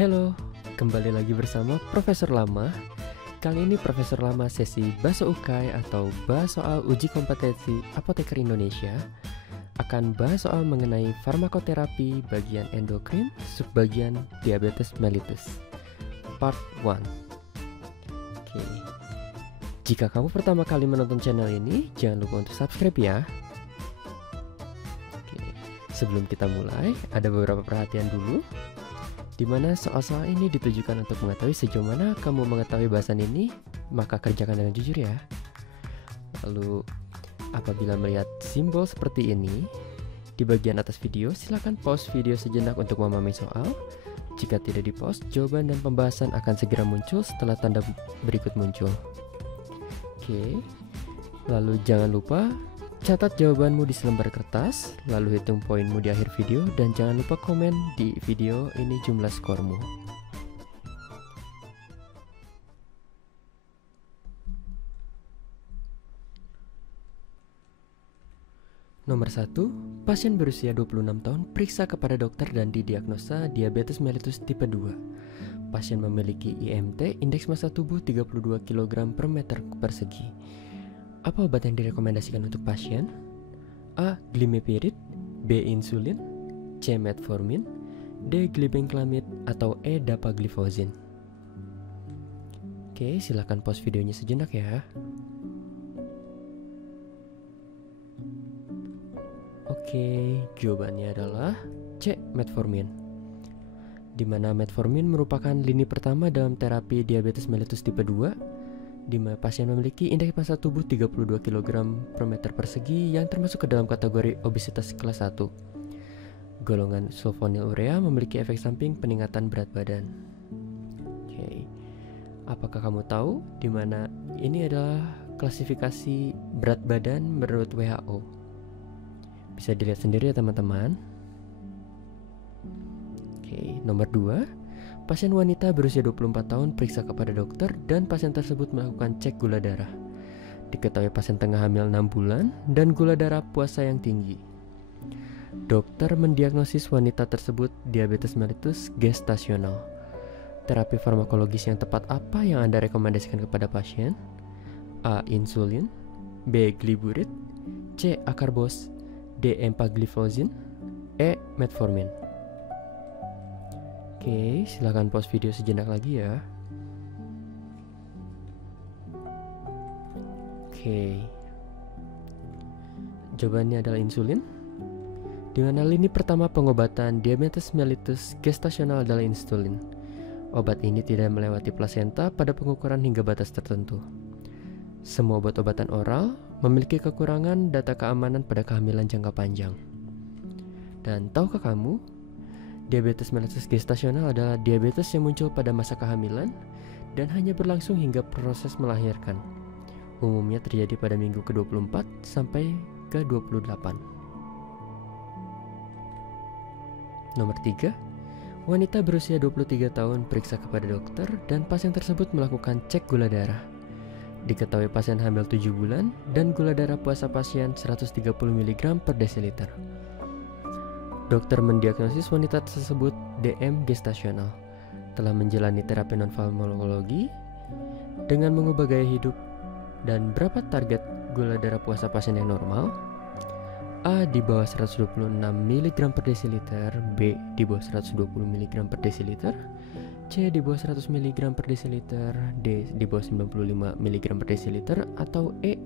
Halo, kembali lagi bersama Profesor Lama. Kali ini Profesor Lama sesi Bahasa Ukai atau bahas soal uji kompetensi apoteker Indonesia akan bahas soal mengenai farmakoterapi bagian endokrin subbagian diabetes mellitus part 1. Oke. Jika kamu pertama kali menonton channel ini, jangan lupa untuk subscribe ya. Oke. Sebelum kita mulai, ada beberapa perhatian dulu, di mana soal-soal ini ditujukan untuk mengetahui sejauh mana kamu mengetahui bahasan ini, maka kerjakan dengan jujur ya. Lalu, apabila melihat simbol seperti ini di bagian atas video, silakan pause video sejenak untuk memahami soal. Jika tidak di-pause, jawaban dan pembahasan akan segera muncul setelah tanda berikut muncul. Oke, lalu jangan lupa catat jawabanmu di selembar kertas, lalu hitung poinmu di akhir video, dan jangan lupa komen di video ini jumlah skormu. Nomor 1, pasien berusia 26 tahun periksa kepada dokter dan didiagnosa diabetes mellitus tipe 2. Pasien memiliki IMT indeks massa tubuh 32 kg per meter persegi. Apa obat yang direkomendasikan untuk pasien? A. Glimepiride, B. Insulin, C. Metformin, D. Glibenclamide, atau E. Dapagliflozin. Oke, silakan pause videonya sejenak ya. Oke, jawabannya adalah C. Metformin. Di mana metformin merupakan lini pertama dalam terapi diabetes mellitus tipe 2, di mana pasien memiliki indeks massa tubuh 32 kg per meter persegi yang termasuk ke dalam kategori obesitas kelas 1. Golongan sulfonylurea memiliki efek samping peningkatan berat badan. Oke. Apakah kamu tahu di mana ini adalah klasifikasi berat badan menurut WHO? Bisa dilihat sendiri ya teman-teman. Oke, nomor 2. Pasien wanita berusia 24 tahun periksa kepada dokter dan pasien tersebut melakukan cek gula darah. Diketahui pasien tengah hamil 6 bulan dan gula darah puasa yang tinggi. Dokter mendiagnosis wanita tersebut diabetes mellitus gestasional. Terapi farmakologis yang tepat apa yang Anda rekomendasikan kepada pasien? A. Insulin, B. Gliburide, C. Acarbose, D. Empagliflozin, E. Metformin. Oke, silakan pause video sejenak lagi ya. Oke. Jawabannya adalah insulin. Di mana lini pertama pengobatan diabetes mellitus gestasional adalah insulin. Obat ini tidak melewati plasenta pada pengukuran hingga batas tertentu. Semua obat-obatan oral memiliki kekurangan data keamanan pada kehamilan jangka panjang. Dan tahukah kamu, diabetes mellitus gestasional adalah diabetes yang muncul pada masa kehamilan dan hanya berlangsung hingga proses melahirkan. Umumnya terjadi pada minggu ke-24 sampai ke-28. Nomor 3. Wanita berusia 23 tahun periksa kepada dokter dan pasien tersebut melakukan cek gula darah. Diketahui pasien hamil 7 bulan dan gula darah puasa pasien 130 mg per desiliter. Dokter mendiagnosis wanita tersebut DM gestasional, telah menjalani terapi non-farmakologi dengan mengubah gaya hidup. Dan berapa target gula darah puasa pasien yang normal? A. Di bawah 126 mg per desiliter, B. Di bawah 120 mg per desiliter, C. Di bawah 100 mg per desiliter, D. Di bawah 95 mg per desiliter, atau E.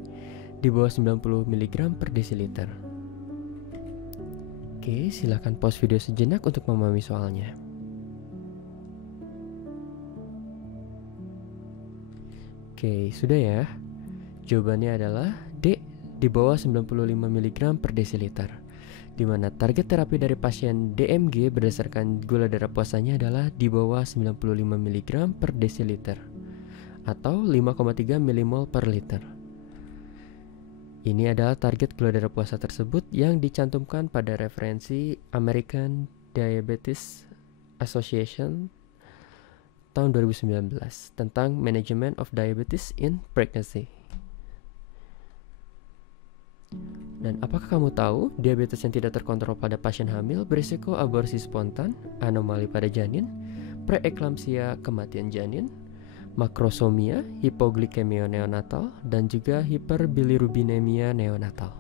Di bawah 90 mg per desiliter. Oke, silakan pause video sejenak untuk memahami soalnya. Oke, sudah ya. Jawabannya adalah D, di bawah 95 mg per desiliter. Di mana target terapi dari pasien DMG berdasarkan gula darah puasanya adalah di bawah 95 mg per desiliter atau 5,3 mmol per liter. Ini adalah target gula darah puasa tersebut yang dicantumkan pada referensi American Diabetes Association tahun 2019 tentang Management of Diabetes in Pregnancy. Dan apakah kamu tahu diabetes yang tidak terkontrol pada pasien hamil berisiko aborsi spontan, anomali pada janin, preeklamsia kematian janin, makrosomia, hipoglikemia neonatal, dan juga hiperbilirubinemia neonatal.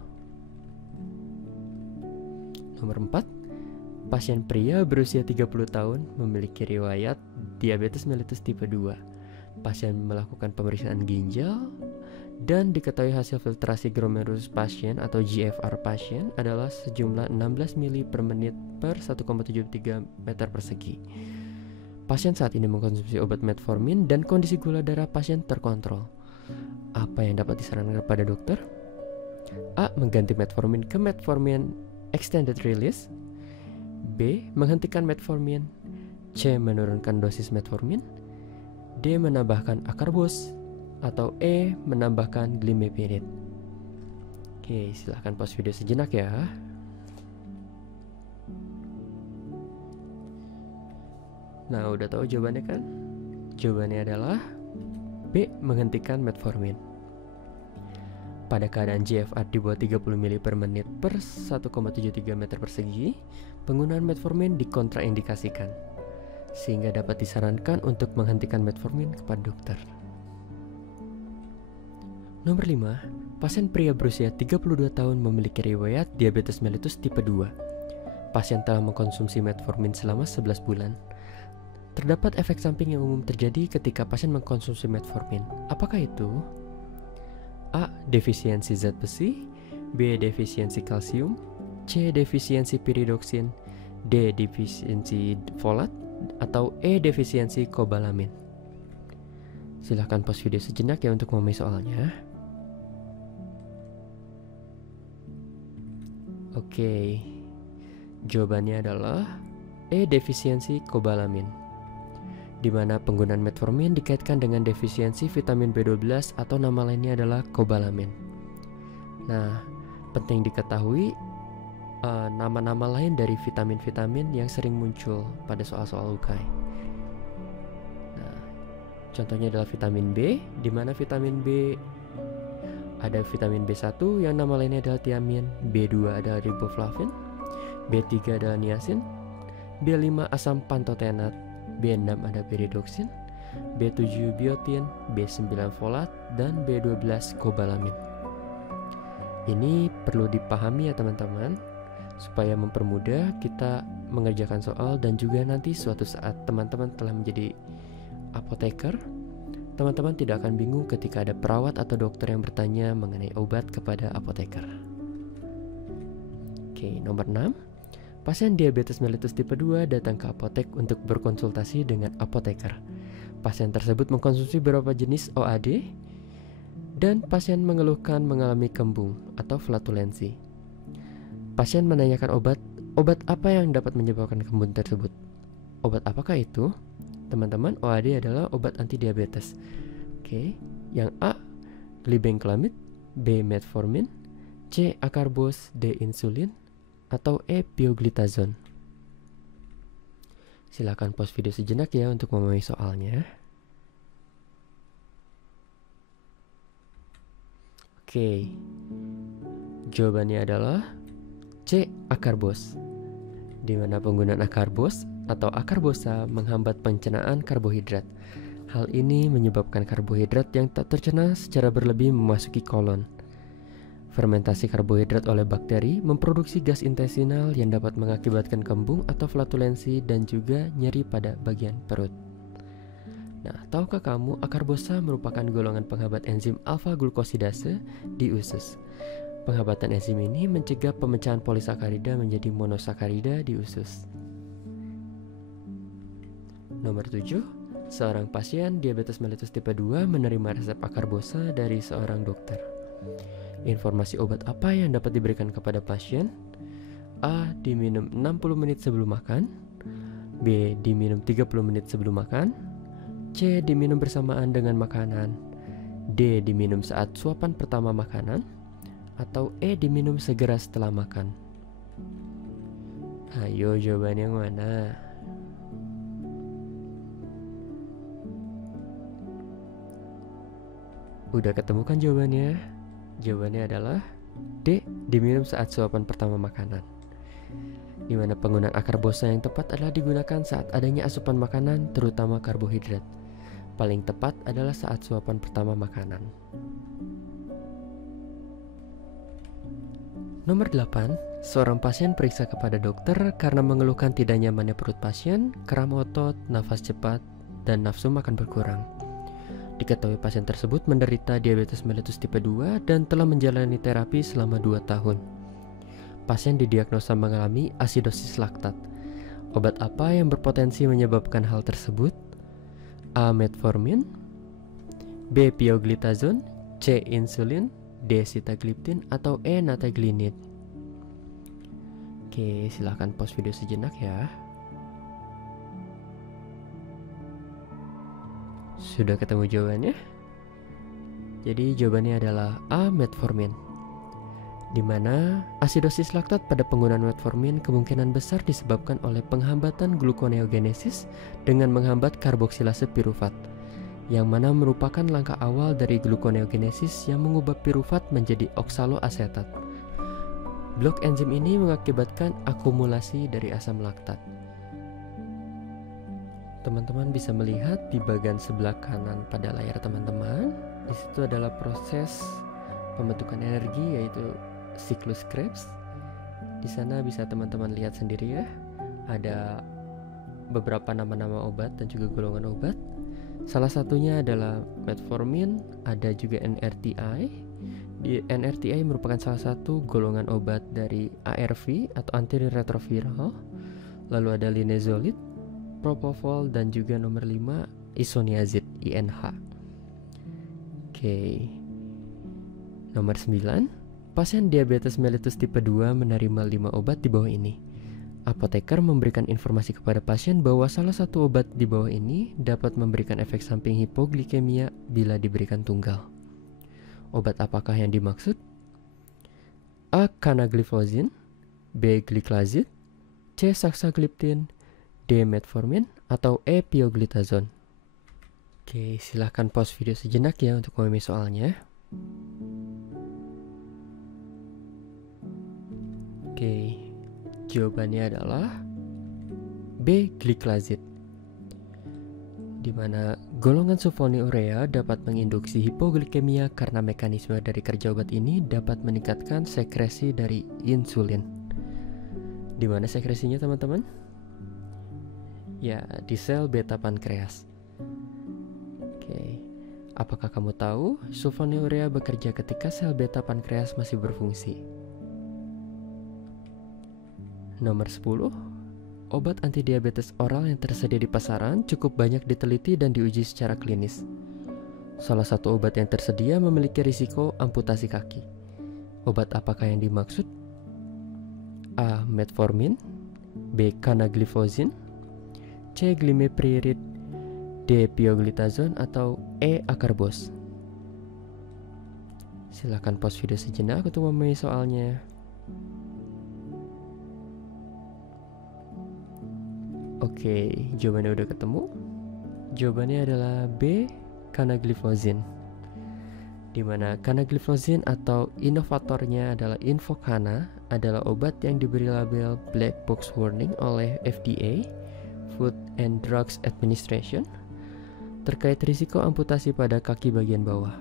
Nomor 4, pasien pria berusia 30 tahun memiliki riwayat diabetes mellitus tipe 2. Pasien melakukan pemeriksaan ginjal dan diketahui hasil filtrasi glomerulus pasien atau GFR pasien adalah sejumlah 16 mili per menit per 1,73 meter persegi. Pasien saat ini mengkonsumsi obat metformin dan kondisi gula darah pasien terkontrol. Apa yang dapat disarankan kepada dokter? A. Mengganti metformin ke metformin extended release. B. Menghentikan metformin. C. Menurunkan dosis metformin. D. Menambahkan akarbos. Atau E. Menambahkan glimepiride. Oke, silahkan pause video sejenak ya. Nah, udah tahu jawabannya kan? Jawabannya adalah B. Menghentikan metformin. Pada keadaan GFR di bawah 30 mili per menit per 1,73 meter persegi, penggunaan metformin dikontraindikasikan, sehingga dapat disarankan untuk menghentikan metformin kepada dokter. Nomor 5, pasien pria berusia 32 tahun memiliki riwayat diabetes mellitus tipe 2. Pasien telah mengkonsumsi metformin selama 11 bulan. Terdapat efek samping yang umum terjadi ketika pasien mengkonsumsi metformin. Apakah itu? A. Defisiensi zat besi. B. Defisiensi kalsium. C. Defisiensi piridoksin. D. Defisiensi folat. Atau E. Defisiensi kobalamin. Silahkan pause video sejenak ya untuk memahami soalnya. Oke, jawabannya adalah E. Defisiensi kobalamin, di mana penggunaan metformin dikaitkan dengan defisiensi vitamin B12 atau nama lainnya adalah kobalamin. Nah, penting diketahui nama-nama lain dari vitamin-vitamin yang sering muncul pada soal-soal UKAI. Nah, contohnya adalah vitamin B, di mana vitamin B ada vitamin B1 yang nama lainnya adalah tiamin, B2 adalah riboflavin, B3 adalah niacin, B5 asam pantotenat, B6 ada piridoksin, B7 biotin, B9 folat, dan B12 kobalamin. Ini perlu dipahami ya teman-teman, supaya mempermudah kita mengerjakan soal dan juga nanti suatu saat teman-teman telah menjadi apoteker, teman-teman tidak akan bingung ketika ada perawat atau dokter yang bertanya mengenai obat kepada apoteker. Oke, nomor 6. Pasien diabetes mellitus tipe 2 datang ke apotek untuk berkonsultasi dengan apoteker. Pasien tersebut mengkonsumsi beberapa jenis OAD dan pasien mengeluhkan mengalami kembung atau flatulensi. Pasien menanyakan obat apa yang dapat menyebabkan kembung tersebut. Obat apakah itu? Teman-teman, OAD adalah obat antidiabetes. Oke, yang A glibenclamid, B metformin, C akarbos, D insulin, atau E pioglitazone. Silakan pause video sejenak ya untuk memahami soalnya. Oke, jawabannya adalah C akarbos, di mana penggunaan akarbos atau akarbosa menghambat pencernaan karbohidrat. Hal ini menyebabkan karbohidrat yang tak tercerna secara berlebih memasuki kolon. Fermentasi karbohidrat oleh bakteri memproduksi gas intestinal yang dapat mengakibatkan kembung atau flatulensi dan juga nyeri pada bagian perut. Nah, tahukah kamu akarbosa merupakan golongan penghambat enzim alfa-glukosidase di usus. Penghambatan enzim ini mencegah pemecahan polisakarida menjadi monosakarida di usus. Nomor 7. Seorang pasien diabetes mellitus tipe 2 menerima resep akarbosa dari seorang dokter. Informasi obat apa yang dapat diberikan kepada pasien? A. Diminum 60 menit sebelum makan. B. Diminum 30 menit sebelum makan. C. Diminum bersamaan dengan makanan. D. Diminum saat suapan pertama makanan. Atau E. Diminum segera setelah makan. Ayo, jawabannya yang mana? Udah ketemu kan jawabannya? Jawabannya adalah D. Diminum saat suapan pertama makanan. di mana penggunaan akarbosa yang tepat adalah digunakan saat adanya asupan makanan, terutama karbohidrat. Paling tepat adalah saat suapan pertama makanan. Nomor 8, seorang pasien periksa kepada dokter karena mengeluhkan tidak nyamannya perut pasien, kram otot, nafas cepat, dan nafsu makan berkurang. Diketahui pasien tersebut menderita diabetes mellitus tipe 2 dan telah menjalani terapi selama 2 tahun. Pasien didiagnosa mengalami asidosis laktat. Obat apa yang berpotensi menyebabkan hal tersebut? A. Metformin, B. Pioglitazone, C. Insulin, D. Sitagliptin, atau E. Nataglinid. Oke, silahkan pause video sejenak ya. Sudah ketemu jawabannya? Jadi jawabannya adalah A. Metformin, di mana asidosis laktat pada penggunaan metformin kemungkinan besar disebabkan oleh penghambatan gluconeogenesis dengan menghambat karboksilase pirufat, yang mana merupakan langkah awal dari gluconeogenesis yang mengubah pirufat menjadi oksaloasetat. Blok enzim ini mengakibatkan akumulasi dari asam laktat. Teman-teman bisa melihat di bagian sebelah kanan pada layar teman-teman. Di situ adalah proses pembentukan energi, yaitu siklus Krebs. Di sana bisa teman-teman lihat sendiri ya. Ada beberapa nama-nama obat dan juga golongan obat. Salah satunya adalah metformin, ada juga NRTI. Di NRTI merupakan salah satu golongan obat dari ARV atau antiretroviral. Lalu ada linezolid, propofol, dan juga nomor 5 isoniazid INH. Oke. Nomor 9, pasien diabetes mellitus tipe 2 menerima 5 obat di bawah ini. Apoteker memberikan informasi kepada pasien bahwa salah satu obat di bawah ini dapat memberikan efek samping hipoglikemia bila diberikan tunggal. Obat apakah yang dimaksud? A. Canagliflozin, B. Gliclazid, C. Saxagliptin, D. Metformin, atau E. Pioglitazone. Oke, silahkan pause video sejenak ya untuk memahami soalnya. Oke, jawabannya adalah B. Gliclazid, di mana golongan sulfonylurea dapat menginduksi hipoglikemia karena mekanisme dari kerja obat ini dapat meningkatkan sekresi dari insulin. Di mana sekresinya teman-teman? Ya, di sel beta pankreas. Oke, apakah kamu tahu sulfonylurea bekerja ketika sel beta pankreas masih berfungsi? Nomor 10, obat antidiabetes oral yang tersedia di pasaran cukup banyak diteliti dan diuji secara klinis. Salah satu obat yang tersedia memiliki risiko amputasi kaki. Obat apakah yang dimaksud? A. Metformin, B. Canagliflozin, C. Glimepiride, D. Pioglitazone, atau E. Akarbos. Silakan pause video sejenak untuk memahami soalnya. Oke, jawabannya udah ketemu. Jawabannya adalah B. Canagliflozin, di mana canagliflozin atau inovatornya adalah Invokana adalah obat yang diberi label Black Box Warning oleh FDA, Food and Drugs Administration, terkait risiko amputasi pada kaki bagian bawah.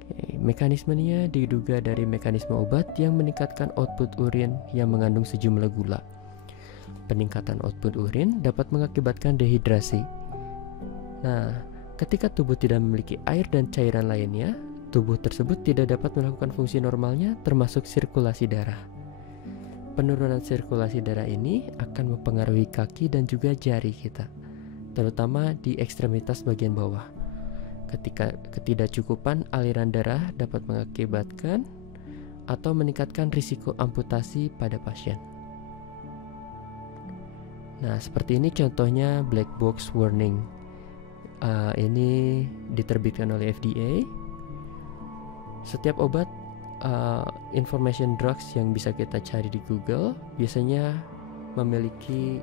Oke, mekanismenya diduga dari mekanisme obat yang meningkatkan output urin yang mengandung sejumlah gula. Peningkatan output urin dapat mengakibatkan dehidrasi. Nah, ketika tubuh tidak memiliki air dan cairan lainnya, tubuh tersebut tidak dapat melakukan fungsi normalnya termasuk sirkulasi darah. Penurunan sirkulasi darah ini akan mempengaruhi kaki dan juga jari kita, terutama di ekstremitas bagian bawah. Ketika ketidakcukupan aliran darah dapat mengakibatkan atau meningkatkan risiko amputasi pada pasien. Nah, seperti ini contohnya black box warning. Ini diterbitkan oleh FDA. Setiap obat information drugs yang bisa kita cari di Google biasanya memiliki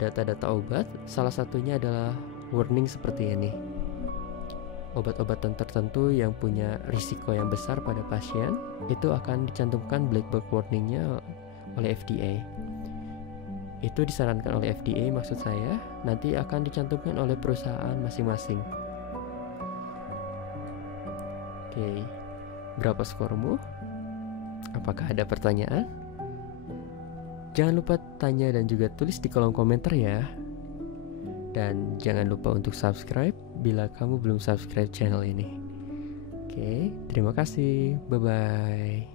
data-data obat. Salah satunya adalah warning seperti ini. Obat-obatan tertentu yang punya risiko yang besar pada pasien itu akan dicantumkan black box warningnya oleh FDA. Itu disarankan oleh FDA, maksud saya, nanti akan dicantumkan oleh perusahaan masing-masing. Oke, berapa skormu? Apakah ada pertanyaan? Jangan lupa tanya dan juga tulis di kolom komentar ya. Dan jangan lupa untuk subscribe bila kamu belum subscribe channel ini. Oke, terima kasih. Bye-bye.